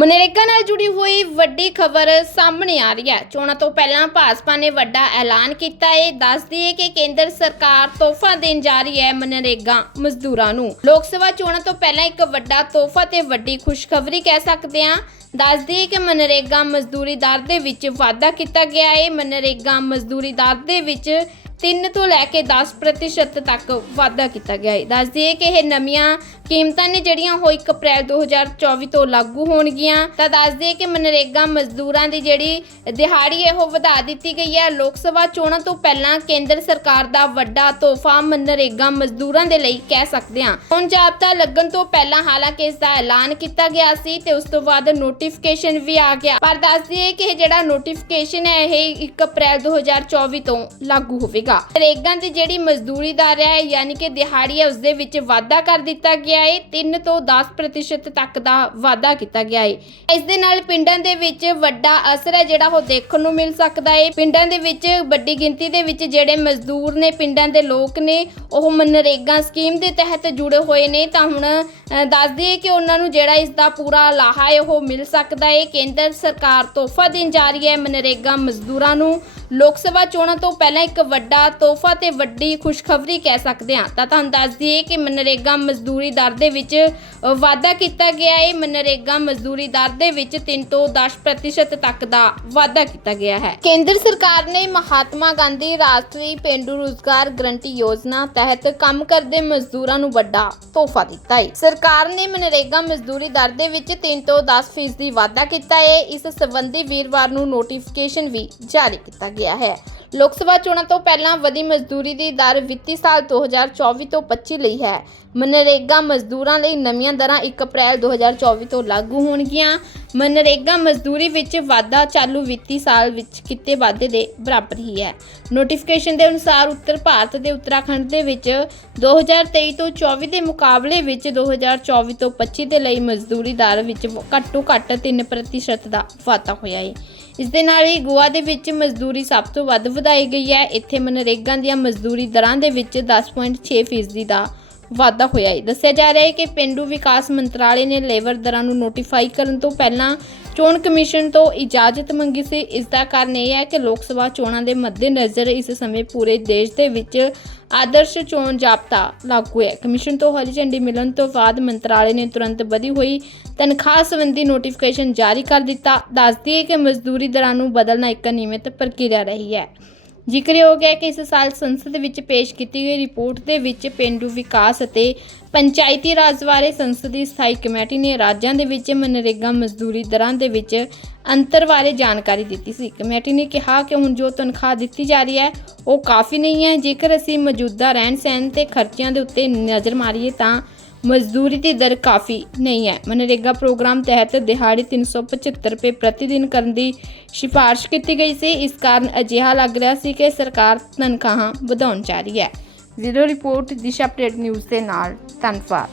ਮਨਰੇਗਾ ਨਾਲ ਜੁੜੀ ਹੋਈ ਵੱਡੀ ਖਬਰ ਸਾਹਮਣੇ ਆ ਰਹੀ ਹੈ। ਚੋਣਾਂ ਤੋਂ ਪਹਿਲਾਂ ਭਾਜਪਾ ਨੇ ਵੱਡਾ ਐਲਾਨ ਕੀਤਾ ਹੈ। ਦੱਸਦੀ ਹੈ ਕਿ ਕੇਂਦਰ ਸਰਕਾਰ ਤੋਹਫਾ ਦੇਣ ਜਾ ਰਹੀ ਹੈ ਮਨਰੇਗਾ ਮਜ਼ਦੂਰਾਂ ਨੂੰ। ਲੋਕ ਸਭਾ ਚੋਣਾਂ ਤੋਂ ਪਹਿਲਾਂ ਇੱਕ ਵੱਡਾ ਤੋਹਫਾ ਤੇ ਵੱਡੀ ਖੁਸ਼ਖਬਰੀ ਕਹਿ ਸਕਦੇ ਹਾਂ। ਦੱਸਦੀ ਹੈ ਕਿ ਮਨਰੇਗਾ ਮਜ਼ਦੂਰੀ ਦਰ ਦੇ ਵਿੱਚ ਵਾਧਾ ਕੀਤਾ ਗਿਆ ਹੈ। ਮਨਰੇਗਾ ਮਜ਼ਦੂਰੀ ਦਰ ਦੇ ਵਿੱਚ 3 ਤੋਂ ਲੈ ਕੇ 10% ਤੱਕ ਵਾਧਾ ਕੀਤਾ ਗਿਆ ਹੈ। ਦੱਸਦੀ ਹੈ ਕਿ ਇਹ ਨਵੀਆਂ ਕੀਮਤਾਂ ਨੇ ਜਿਹੜੀਆਂ ਉਹ 1 ਅਪ੍ਰੈਲ 2024 ਤੋਂ ਲਾਗੂ ਹੋਣਗੀਆਂ। ਤਾਂ ਦੱਸਦੀ ਹੈ ਕਿ ਮਨਰੇਗਾ ਮਜ਼ਦੂਰਾਂ ਦੀ ਜਿਹੜੀ ਦਿਹਾੜੀ ਹੈ, ਉਹ ਵਧਾ ਦਿੱਤੀ ਗਈ ਹੈ। ਲੋਕ ਸਭਾ ਚੋਣਾਂ ਤੋਂ ਪਹਿਲਾਂ ਕੇਂਦਰ ਸਰਕਾਰ ਦਾ ਵੱਡਾ ਤੋਹਫਾ ਮਨਰੇਗਾ ਮਜ਼ਦੂਰਾਂ ਦੇ ਲਈ ਕਹਿ ਸਕਦੇ ਹਾਂ। ਹੁਣ ਜਾਬਤਾ ਲੱਗਣ ਤੋਂ ਪਹਿਲਾਂ ਹਾਲਾਂਕਿ ਇਸ ਦਾ ਐਲਾਨ ਕੀਤਾ ਗਿਆ ਸੀ ਤੇ ਉਸ ਤੋਂ ਬਾਅਦ ਨੋਟੀਫਿਕੇਸ਼ਨ ਵੀ ਆ ਗਿਆ। ਪਰ ਦੱਸਦੀ ਹੈ ਕਿ ਇਹ ਜਿਹੜਾ ਨੋਟੀਫਿਕੇਸ਼ਨ ਹੈ, ਇਹ 1 ਅਪ੍ਰੈਲ 2024 ਤੋਂ ਲਾਗੂ ਹੋਵੇਗਾ। ਨਰੇਗਾ ਦੀ ਜਿਹੜੀ ਮਜ਼ਦੂਰੀ ਦਰ ਹੈ ਯਾਨੀ ਕਿ ਦਿਹਾੜੀ ਹੈ ਉਸ ਦੇ ਵਿੱਚ ਵਾਧਾ ਕਰ ਦਿੱਤਾ ਗਿਆ ਹੈ। 3 ਤੋਂ 10% ਤੱਕ ਦਾ ਵਾਧਾ ਕੀਤਾ ਗਿਆ ਹੈ। ਇਸ ਦੇ ਨਾਲ ਪਿੰਡਾਂ ਦੇ ਵਿੱਚ ਵੱਡਾ ਅਸਰ ਹੈ ਜਿਹੜਾ ਉਹ ਦੇਖਣ ਨੂੰ ਮਿਲ ਸਕਦਾ ਹੈ। ਪਿੰਡਾਂ ਦੇ ਵਿੱਚ ਵੱਡੀ ਗਿਣਤੀ ਦੇ ਵਿੱਚ ਜਿਹੜੇ ਮਜ਼ਦੂਰ ਨੇ ਪਿੰਡਾਂ ਦੇ ਲੋਕ ਨੇ ਉਹ ਮਨਰੇਗਾ ਸਕੀਮ ਦੇ ਤਹਿਤ ਜੁੜੇ ਹੋਏ ਨੇ। ਤਾਂ ਹੁਣ ਅ, ਦੱਸ ਦਈਏ ਕਿ ਉਹਨਾਂ ਨੂੰ ਜਿਹੜਾ ਇਸ ਦਾ ਪੂਰਾ ਲਾਹਾ ਹੈ ਉਹ ਮਿਲ ਸਕਦਾ ਹੈ। ਕੇਂਦਰ ਸਰਕਾਰ ਤੋਹਫਾ ਦੇਣ ਜਾ ਰਹੀ ਹੈ ਮਨਰੇਗਾ ਮਜ਼ਦੂਰਾਂ ਨੂੰ। ਲੋਕ ਸਭਾ ਚੋਣਾਂ ਤੋਂ ਪਹਿਲਾਂ ਇੱਕ ਵੱਡਾ ਤੋਹਫਾ ਤੇ ਵੱਡੀ ਖੁਸ਼ਖਬਰੀ ਕਹਿ ਸਕਦੇ ਹਾਂ। ਤਾਂ ਤੁਹਾਨੂੰ ਦੱਸ ਦਈਏ ਕਿ ਮਨਰੇਗਾ ਮਜ਼ਦੂਰੀ ਦਰ ਦੇ ਵਿੱਚ ਅ, ਵਾਧਾ ਕੀਤਾ ਗਿਆ। ਹੈ ਮਨਰੇਗਾ ਮਜ਼ਦੂਰੀ ਦਰ ਦੇ ਵਿੱਚ 3 ਤੋਂ 10% ਤੱਕ ਦਾ ਵਾਧਾ ਕੀਤਾ ਗਿਆ ਹੈ। ਕੇਂਦਰ ਸਰਕਾਰ ਨੇ ਮਹਾਤਮਾ ਗਾਂਧੀ ਰਾਸ਼ਟਰੀ ਪੇਂਡੂ ਰੁਜ਼ਗਾਰ ਗਰੰਟੀ ਯੋਜਨਾ ਤਹਿਤ ਕੰਮ ਕਰਦੇ ਮਜ਼ਦੂਰਾਂ ਨੂੰ ਵੱਡਾ ਤੋਹਫਾ ਦਿੱਤਾ ਹੈ। ਸਰਕਾਰ ਨੇ ਮਨਰੇਗਾ ਮਜ਼ਦੂਰੀ ਦਰ ਦੇ ਵਿੱਚ 3 ਤੋਂ 10% ਦੀ ਵਾਧਾ ਕੀਤਾ ਹੈ। ਇਸ ਸੰਬੰਧੀ ਵੀਰਵਾਰ ਨੂੰ ਨੋਟੀਫਿਕੇਸ਼ਨ ਵੀ ਜਾਰੀ ਕੀਤਾ ਗਿਆ। ਗਿਆ ਹੈ। ਲੋਕ ਸਭਾ ਚੋਣਾਂ ਤੋਂ ਪਹਿਲਾਂ ਵਧੀ ਮਜ਼ਦੂਰੀ ਦੀ ਦਰ ਵਿੱਤੀ ਸਾਲ 2024 ਤੋਂ 25 ਲਈ ਹੈ। ਮਨਰੇਗਾ ਮਜ਼ਦੂਰਾਂ ਲਈ ਨਵੀਆਂ ਦਰਾਂ 1 ਅਪ੍ਰੈਲ 2024 ਤੋਂ ਲਾਗੂ ਹੋਣਗੀਆਂ। ਮਨਰੇਗਾ ਮਜ਼ਦੂਰੀ ਵਿੱਚ ਵਾਧਾ ਚਾਲੂ ਵਿੱਤੀ ਸਾਲ ਵਿੱਚ ਕੀਤੇ ਵਾਧੇ ਦੇ ਬਰਾਬਰ ਹੀ ਹੈ। ਨੋਟੀਫਿਕੇਸ਼ਨ ਦੇ ਅਨੁਸਾਰ ਉੱਤਰ ਭਾਰਤ ਦੇ ਉੱਤਰਾਖੰਡ ਦੇ ਵਿੱਚ 2023 ਤੋਂ 24 ਦੇ ਮੁਕਾਬਲੇ ਵਿੱਚ 2024 ਤੋਂ 25 ਦੇ ਲਈ ਮਜ਼ਦੂਰੀ ਦਰ ਵਿੱਚ ਘੱਟੋ ਘੱਟ 3% ਦਾ ਵਾਧਾ ਹੋਇਆ ਹੈ ਇਸ ਦੇ ਨਾਲ ਹੀ ਗੋਆ ਦੇ ਵਿੱਚ ਮਜ਼ਦੂਰੀ ਸਭ ਤੋਂ ਵੱਧ ਵਧਾਈ ਗਈ ਹੈ। ਇੱਥੇ ਮਨਰੇਗਾ ਦੀਆਂ ਮਜ਼ਦੂਰੀ ਦਰਾਂ ਦੇ ਵਿੱਚ 10.6% ਦਾ ਵਾਧਾ ਹੋਇਆ ਹੈ। ਦੱਸਿਆ ਜਾ ਰਿਹਾ ਹੈ ਕਿ ਪਿੰਡੂ ਵਿਕਾਸ ਮੰਤਰਾਲੇ ਨੇ ਲੇਬਰ ਦਰਾਂ ਨੂੰ ਨੋਟੀਫਾਈ ਕਰਨ ਤੋਂ ਪਹਿਲਾਂ ਚੋਣ ਕਮਿਸ਼ਨ ਤੋਂ ਇਜਾਜ਼ਤ ਮੰਗੀ ਸੀ। ਇਸ ਦਾ ਕਾਰਨ ਇਹ ਹੈ ਕਿ ਲੋਕ ਸਭਾ ਚੋਣਾਂ ਦੇ ਮੱਦੇਨਜ਼ਰ ਇਸ ਸਮੇਂ ਪੂਰੇ ਦੇਸ਼ ਦੇ ਵਿੱਚ ਆਦਰਸ਼ ਚੋਣ ਜਾਬਤਾ ਲਾਗੂ ਹੈ। ਕਮਿਸ਼ਨ ਤੋਂ ਹਰੀ ਝੰਡੀ ਮਿਲਣ ਤੋਂ ਬਾਅਦ ਮੰਤਰਾਲੇ ਨੇ ਤੁਰੰਤ ਵਧੀ ਹੋਈ ਤਨਖਾਹ ਸੰਬੰਧੀ ਨੋਟੀਫਿਕੇਸ਼ਨ ਜਾਰੀ ਕਰ ਦਿੱਤਾ। ਦੱਸਦੀ ਹੈ ਕਿ ਮਜ਼ਦੂਰੀ ਦਰਾਂ ਨੂੰ ਬਦਲਣਾ ਇੱਕ ਨਿਯਮਿਤ ਪ੍ਰਕਿਰਿਆ ਰਹੀ ਹੈ। ਜ਼ਿਕਰਯੋਗ ਹੈ ਕਿ ਇਸ ਸਾਲ ਸੰਸਦ ਵਿੱਚ ਪੇਸ਼ ਕੀਤੀ ਗਈ ਰਿਪੋਰਟ ਦੇ ਵਿੱਚ ਪਿੰਡੂ ਵਿਕਾਸ ਅਤੇ ਪੰਚਾਇਤੀ ਰਾਜ ਬਾਰੇ ਸੰਸਦੀ ਸਥਾਈ ਕਮੇਟੀ ਨੇ ਰਾਜਾਂ ਦੇ ਵਿੱਚ ਮਨਰੇਗਾ ਮਜ਼ਦੂਰੀ ਦਰਾਂ ਦੇ ਵਿੱਚ ਅੰਤਰ ਬਾਰੇ ਜਾਣਕਾਰੀ ਦਿੱਤੀ ਸੀ। ਕਮੇਟੀ ਨੇ ਕਿਹਾ ਕਿ ਹੁਣ ਜੋ ਤਨਖਾਹ ਦਿੱਤੀ ਜਾ ਰਹੀ ਹੈ, ਉਹ ਕਾਫੀ ਨਹੀਂ ਹੈ। ਜੇਕਰ ਅਸੀਂ ਮੌਜੂਦਾ ਰਹਿਣ ਸਹਿਣ ਤੇ ਖਰਚਿਆਂ ਦੇ ਉੱਤੇ ਨਜ਼ਰ ਮਾਰੀਏ ਤਾਂ ਮਜ਼ਦੂਰੀ ਦੀ ਦਰ ਕਾਫੀ ਨਹੀਂ ਹੈ। ਮਨਰੇਗਾ ਪ੍ਰੋਗਰਾਮ ਤਹਿਤ ਦਿਹਾੜੀ 375 ਰੁਪਏ ਪ੍ਰਤੀ ਦਿਨ ਕਰਨ ਦੀ ਸਿਫਾਰਿਸ਼ ਕੀਤੀ ਗਈ ਸੀ। ਇਸ ਕਾਰਨ ਅਜਿਹਾ ਲੱਗ ਰਿਹਾ ਸੀ ਕਿ ਸਰਕਾਰ ਤਨਖਾਹਾਂ ਵਧਾਉਣ ਜਾ ਰਹੀ ਹੈ। Zero report, Disha update news ਦੇ ਨਾਲ ਧੰਨਵਾਦ।